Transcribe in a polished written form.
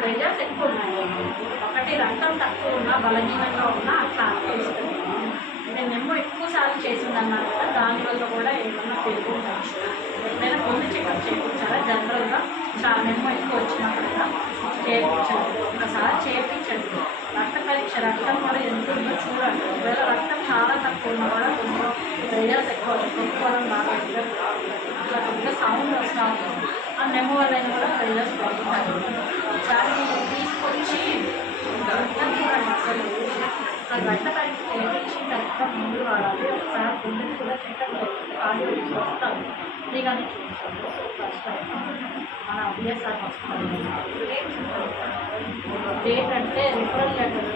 Pressures ఎక్కువ ఉన్నాయి. ఒకటి రక్తం తక్కువ ఉన్నా బలహీనంగా ఉన్నా అట్లా అనిపిస్తుంది. నేనేమో ఎక్కువసార్లు చేసిందన్నాను కదా, దానివల్ల కూడా ఏమన్నా తెలియవచ్చు. ఎప్పుడైనా ముందు చెకప్ చేయించారా? జనరల్గా చాలానేమో ఎక్కువ వచ్చినప్పుడు కూడా చేయించండి, ఒకసారి చేయించండి. రక్త పరీక్ష రక్తం కూడా ఎంత ఉందో చూడండి. ఒకవేళ రక్తం చాలా తక్కువ ఉన్నా కూడా కొంచెం ప్రెజర్స్ ఎక్కువ కొనుక్కోవడం బాగా అట్లా కొద్దిగా సౌండ్ వస్తూ ఉంటుంది. ఆ నెమో వల్ల కూడా ప్రెజర్స్ పెరుగుతాయి. ఒకసారి తీసుకొచ్చి రక్తం చూడండి. అసలు ఆ రక్త పరీక్ష చేయించి కరెక్ట్గా ముందు వాడాలి. ఒకసారి గుండెని కూడా చెకప్ చేస్తే ఖాళీ వస్తాం ఫ్రీగానే చూపించాలి. ఫస్ట్ మన బిఎస్ఆర్ హాస్పిటల్ డేట్ అంటే రిఫరల్ లెటర్